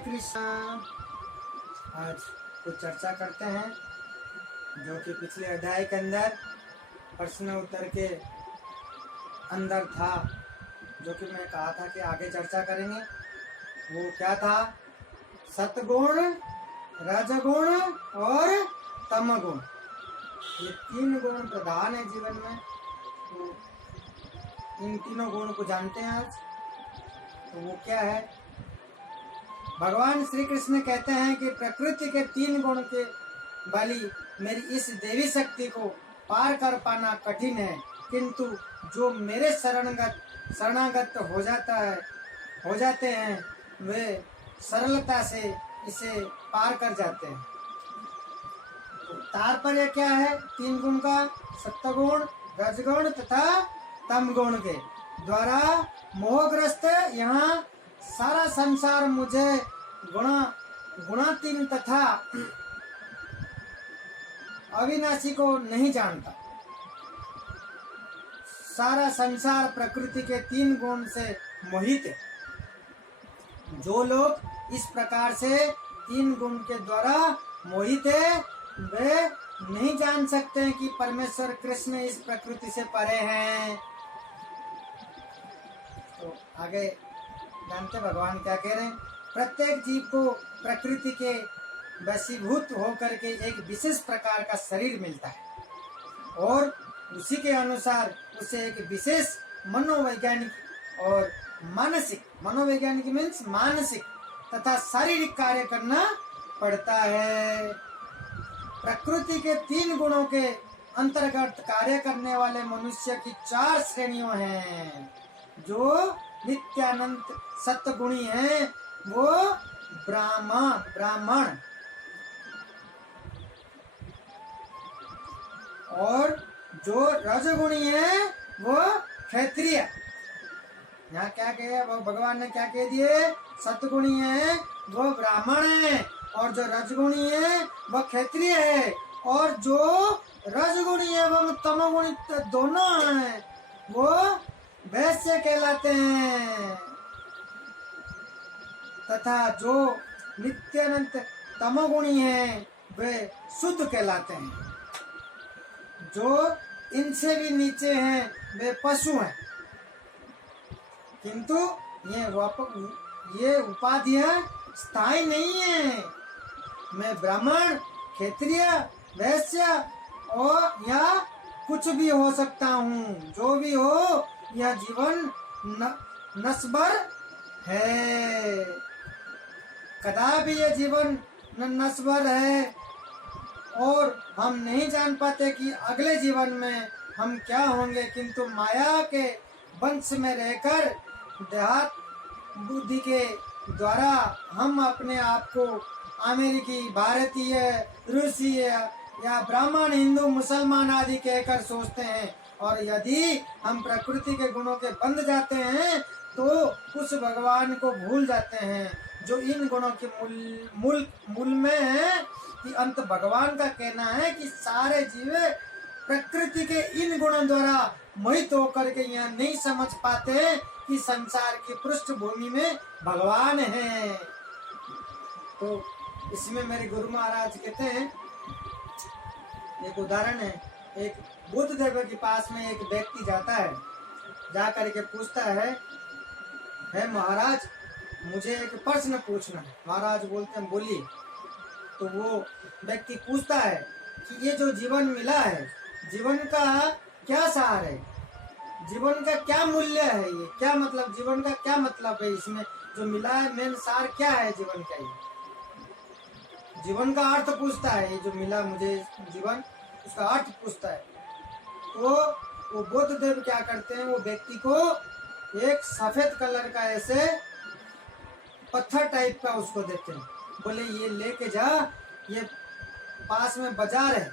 कृष्ण। आज कुछ चर्चा करते हैं जो कि पिछले अध्याय के अंदर प्रश्न उत्तर के अंदर था, जो कि मैं कहा था कि आगे चर्चा करेंगे। वो क्या था? सतगुण, रजगुण और तमगुण। ये तीन गुण प्रधान है जीवन में। तो इन तीनों गुण को जानते हैं आज। तो वो क्या है? भगवान श्री कृष्ण कहते हैं कि प्रकृति के तीन गुण के वाली मेरी इस देवी शक्ति को पार कर पाना कठिन है, किंतु जो मेरे शरणागत हो जाते हैं वे सरलता से इसे पार कर जाते हैं। तो तात्पर्य क्या है तीन गुण का? सत्वगुण, रजगुण तथा तमगुण के द्वारा मोहग्रस्त यहाँ सारा संसार मुझे गुणातीन तथा अविनाशी को नहीं जानता। सारा संसार प्रकृति के तीन गुण से मोहित है। जो लोग इस प्रकार से तीन गुण के द्वारा मोहित है वे नहीं जान सकते हैं कि परमेश्वर कृष्ण इस प्रकृति से परे हैं। तो आगे जानते भगवान क्या कह रहे हैं? प्रत्येक जीव को प्रकृति के वशीभूत होकर के एक विशेष प्रकार का शरीर मिलता है और उसी के अनुसार उसे एक विशेष मनोवैज्ञानिक और मनोवैज्ञानिक मीन्स मानसिक तथा शारीरिक कार्य करना पड़ता है। प्रकृति के तीन गुणों के अंतर्गत कार्य करने वाले मनुष्य की चार श्रेणियों हैं। जो नित्यानंद सत्गुणी हैं वो ब्राह्मण और जो रजगुणी है वो क्षत्रिय। यहाँ क्या कहे भगवान ने क्या कह दिए? सतगुणी है वो ब्राह्मण है और जो रजगुणी है वो क्षत्रिय है और जो रजगुणी है वो तमोगुणी दोनों हैं वो वैश्य कहलाते हैं। तथा जो नित्यानंद तमोगुणी हैं वे शुद्ध कहलाते हैं। जो इनसे भी नीचे हैं वे पशु हैं, किंतु ये उपाधियां स्थायी नहीं है। मैं ब्राह्मण, क्षत्रिय, वैश्य और या कुछ भी हो सकता हूँ। जो भी हो यह जीवन नश्वर है। कदापि यह जीवन नश्वर है और हम नहीं जान पाते कि अगले जीवन में हम क्या होंगे, किंतु माया के वंश में रहकर देहात बुद्धि के द्वारा हम अपने आप को अमेरिकी, भारतीय, रूसी या ब्राह्मण, हिंदू, मुसलमान आदि कहकर सोचते हैं। और यदि हम प्रकृति के गुणों के बंध जाते हैं तो उस भगवान को भूल जाते हैं जो इन गुणों के मूल में है। कि अंत भगवान का कहना है कि सारे जीव प्रकृति के इन गुणों द्वारा मोहित होकर के यहाँ नहीं समझ पाते कि संसार की पृष्ठभूमि में भगवान है। तो इसमें मेरे गुरु महाराज कहते हैं, एक उदाहरण है। एक बुद्ध देव के पास में एक व्यक्ति जाता है, जा करके पूछता है महाराज मुझे एक प्रश्न पूछना है। महाराज बोलते हैं बोलिए। तो वो व्यक्ति पूछता है कि ये जो जीवन मिला है, जीवन का क्या सार है, जीवन का क्या मूल्य है, ये क्या मतलब, जीवन का क्या मतलब है, इसमें जो मिला है मेन सार क्या है जीवन का? ये जीवन का अर्थ पूछता है। ये जो मिला मुझे जीवन, उसका अर्थ पूछता है। तो वो बुद्ध देव क्या करते हैं, वो व्यक्ति को एक सफेद कलर का ऐसे पत्थर टाइप का उसको देते हैं। बोले ये लेके जा, ये पास में बाजार है,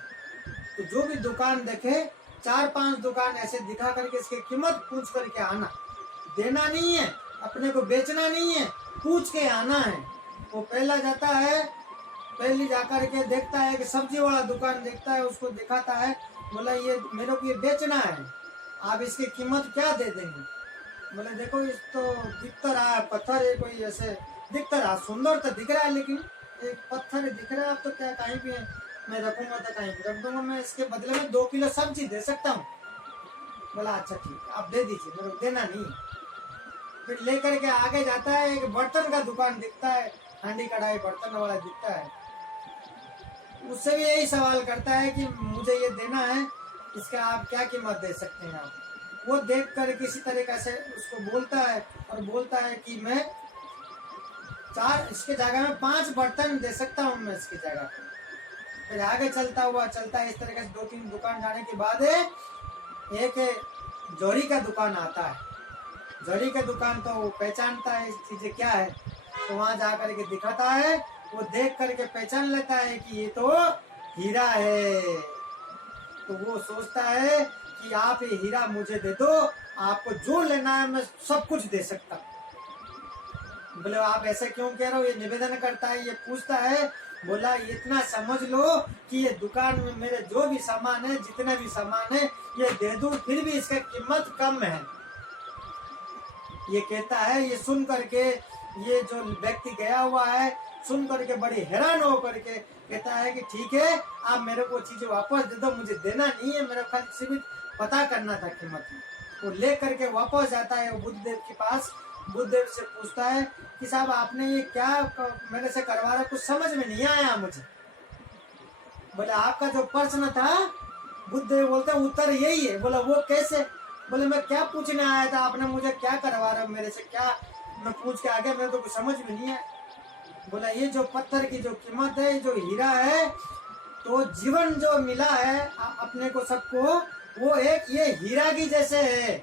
तो जो भी दुकान देखे 4-5 दुकान ऐसे दिखा करके इसकी कीमत पूछ करके आना। देना नहीं है, अपने को बेचना नहीं है, पूछ के आना है। वो पहला जाता है, पहले जाकर के देखता है कि सब्जी वाला दुकान देखता है, उसको दिखाता है, बोला ये मेरे को ये बेचना है, आप इसकी कीमत क्या दे देंगे? बोले देखो इस तो दिखता रहा है पत्थर है, कोई ऐसे दिखता रहा, सुंदर तो दिख रहा है लेकिन एक पत्थर दिख रहा है, अब तो क्या कहीं भी है, मैं रखूंगा तो कहीं भी रख दूंगा, मैं इसके बदले में 2 किलो सब्जी दे सकता हूँ। बोला अच्छा ठीक है, आप दे दीजिए, मेरे को देना नहीं। फिर लेकर के आगे जाता है, एक बर्तन का दुकान दिखता है, हांडी कढ़ाई बर्तन वाला दिखता है, उससे भी यही सवाल करता है कि मुझे ये देना है, इसका आप क्या कीमत दे सकते हैं आप। वो देख कर किसी तरीके से उसको बोलता है और बोलता है कि मैं 4 इसके जगह में 5 बर्तन दे सकता हूँ मैं इसकी जगह पे। फिर आगे चलता है, इस तरीके से 2-3 दुकान जाने के बाद एक जोड़ी का दुकान आता है। जोड़ी का दुकान तो वो पहचानता है इस चीजें क्या है, तो वहां जा करके दिखाता है, वो देख करके पहचान लेता है कि ये तो हीरा है। तो वो सोचता है कि आप ये हीरा मुझे दे दो, आपको जो लेना है मैं सब कुछ दे सकता हूँ। बोले आप ऐसे क्यों कह रहे हो, ये निवेदन करता है, ये पूछता है। बोला इतना समझ लो कि ये दुकान में मेरे जो भी सामान है, जितने भी सामान है, ये दे दूं फिर भी इसका कीमत कम है। ये कहता है, ये सुन करके ये जो व्यक्ति गया हुआ है सुन करके बड़ी हैरान हो करके कहता है कि ठीक है, आप मेरे को चीजें वापस दे दो, मुझे देना नहीं है, मेरे खाली सिर्फ पता करना था कीमत। वो ले करके वापस जाता है बुद्धदेव के पास। बुद्धदेव से पूछता है कि साहब आपने ये क्या मेरे से करवा रहा, कुछ समझ में नहीं आया मुझे। बोले आपका जो प्रश्न था, बुद्धदेव बोलते उत्तर यही है। बोला वो कैसे? बोले मैं क्या पूछने आया था, आपने मुझे क्या करवा रहा मेरे से, क्या मैं पूछ के आ गया, मेरे तो कुछ समझ में नहीं आया। बोला ये जो पत्थर की जो कीमत है, जो हीरा है, तो जीवन जो मिला है अपने को सबको, वो एक ये हीरा की जैसे है।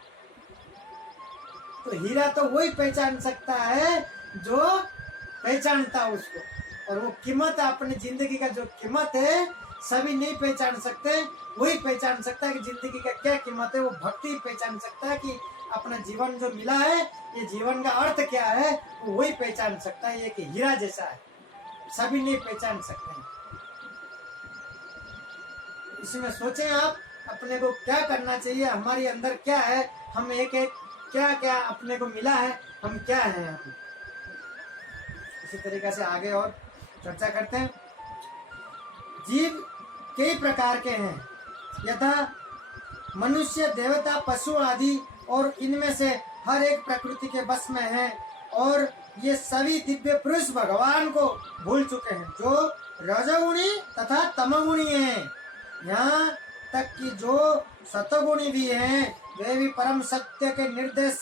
तो हीरा तो वही पहचान सकता है जो पहचानता उसको, और वो कीमत अपनी जिंदगी का जो कीमत है सभी नहीं पहचान सकते, वही पहचान सकता है कि जिंदगी का क्या कीमत है। वो भक्ति पहचान सकता है कि अपना जीवन जो मिला है, ये जीवन का अर्थ क्या है, वो वही पहचान सकता है। ये कि हीरा जैसा है, सभी नहीं पहचान सकते हैं। इसमें सोचें आप, अपने को क्या करना चाहिए, हमारे अंदर क्या है, हम एक एक क्या क्या अपने को मिला है, हम क्या हैं हम। इसी तरीके से आगे और चर्चा करते हैं। जीव कई प्रकार के हैं, यथा मनुष्य, देवता, पशु आदि, और इनमें से हर एक प्रकृति के बस में है, और ये सभी दिव्य पुरुष भगवान को भूल चुके हैं, जो रजोगुणी तथा तमोगुणी हैं। यहाँ तक कि जो सतोगुणी भी हैं, वे भी परम सत्य के निर्देश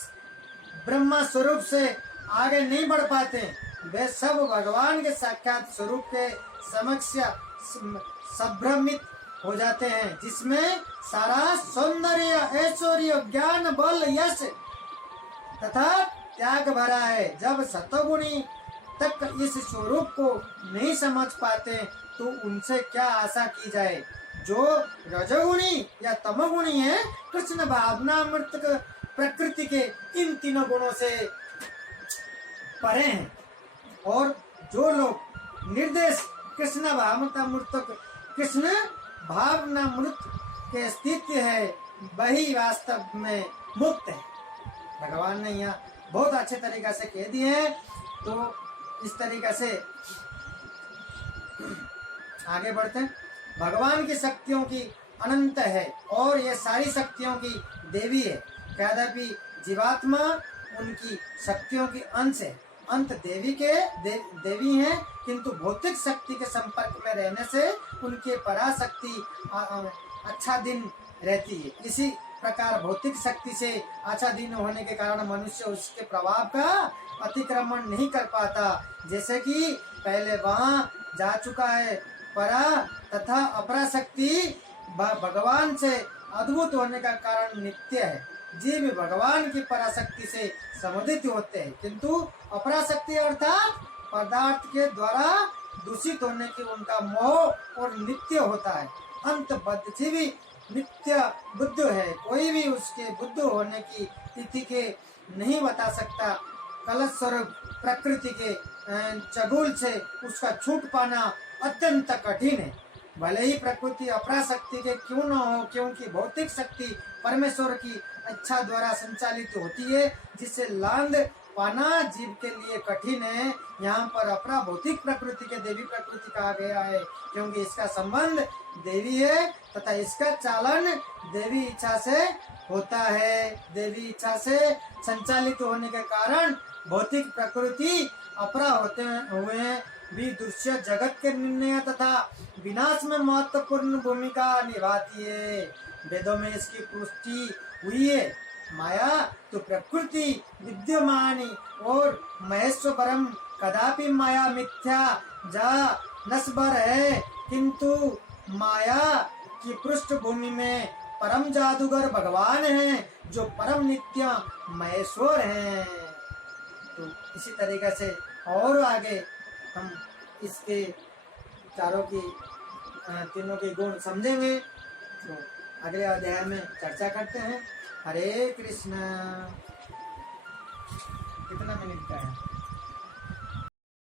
ब्रह्मा स्वरूप से आगे नहीं बढ़ पाते। वे सब भगवान के साक्षात स्वरूप के समक्ष संभ्रमित हो जाते हैं, जिसमें सारा सौंदर्य, ऐश्वर्य, ज्ञान, बल, यश तथा त्याग भरा है। जब सतोगुणी तक इस स्वरूप को नहीं समझ पाते तो उनसे क्या आशा की जाए। जो रजोगुणी या तमोगुणी है, कृष्ण भावना मृत प्रकृति के इन तीनों गुणों से परे हैं, और जो लोग निर्देश कृष्ण भावनामृत के स्थिति है, वही वास्तव में मुक्त है। भगवान ने यहाँ बहुत अच्छे तरीके से कह दिए हैं। तो इस तरीके से आगे बढ़ते हैं। भगवान की शक्तियों की अनंत है, और ये सारी शक्तियों की देवी है। यद्यपि जीवात्मा उनकी शक्तियों की अंश है, अंत देवी के देवी हैं, किंतु भौतिक शक्ति के संपर्क में रहने से उनके पराशक्ति आच्छादीन रहती है। इसी प्रकार भौतिक शक्ति से आच्छादीन होने के कारण मनुष्य उसके प्रभाव का अतिक्रमण नहीं कर पाता। जैसे कि पहले वहां जा चुका है, परा तथा अपरा शक्ति भगवान से अद्भुत होने का कारण नित्य है। जीव भगवान की पराशक्ति से समुदित होते हैं, किंतु अपराशक्ति अर्थात पदार्थ के द्वारा दूषित होने की उनका मोह और नित्य होता है। अंत बद्धजीवी नित्य बुद्ध है, कोई भी उसके बुद्ध होने की तिथि के नहीं बता सकता। कलश स्वरूप प्रकृति के चगुल से उसका छूट पाना अत्यंत कठिन है। भले ही प्रकृति अपराशक्ति के क्यों न हो, क्योंकि भौतिक शक्ति परमेश्वर की इच्छा द्वारा संचालित होती है, जिससे लांद पाना जीव के लिए कठिन है। यहाँ पर अपरा भौतिक प्रकृति के देवी प्रकृति कहा गया है, क्योंकि इसका संबंध देवी है तथा इसका चालन देवी इच्छा से होता है। देवी इच्छा से संचालित होने के कारण भौतिक प्रकृति अपरा होते हुए भी दृश्य जगत के निर्णय तथा विनाश में महत्वपूर्ण भूमिका निभाती है। वेदों में इसकी पुष्टि हुई है। माया तो प्रकृति विद्यमान और महेश्वरम कदापि माया मिथ्या जा नस्बर है, किंतु माया की पृष्ठभूमि में परम जादूगर भगवान हैं जो परम नित्य महेश्वर हैं। तो इसी तरीके से और आगे हम इसके चारों की तीनों के गुण समझेंगे। तो अगले अध्याय में चर्चा करते हैं। हरे कृष्णा। कितना मिनट का है?